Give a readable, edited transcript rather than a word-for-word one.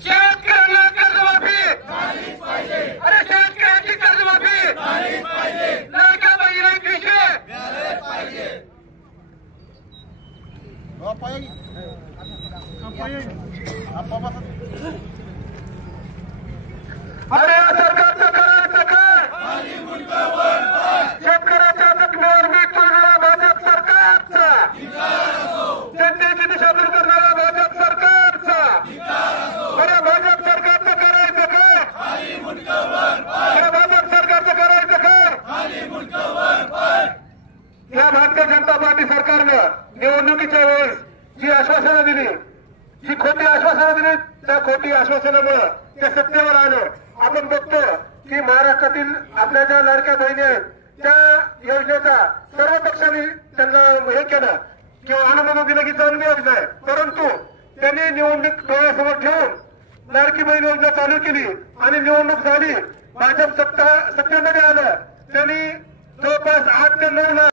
शेतकऱ्यांना कर्जमाफी अरे शेतकऱ्यांची कर्जमाफी लाडक्या बहिणी कृषी अरे या सरकारचं करायचं काय शेतकऱ्याच्या जखमेवर मीठ मारणारा भाजप सरकारचा जनतेची दिशाभूल करणारा भाजप सरकारचा बरं भाजप सरकारचं करायचं काय भाजप सरकारचं करायचं काय या भारतीय जनता पार्टी सरकारनं निवडणुकीच्या वेळेस जी आश्वासनं दिली जी खोटी आश्वासनं दिली त्या खोटी आश्वासनामुळे ते सत्तेवर आलं आपण बघतो की महाराष्ट्रातील आपल्या ज्या लाडक्या बहिणी आहेत त्या योजनेचा सर्व पक्षांनी त्यांना हे केलं किंवा अनुमोदन दिलं की चांगली योजना आहे परंतु त्यांनी निवडणूक डोळ्यासमोर ठेवून लाडकी बहीण योजना चालू केली आणि निवडणूक झाली भाजप सत्तेवर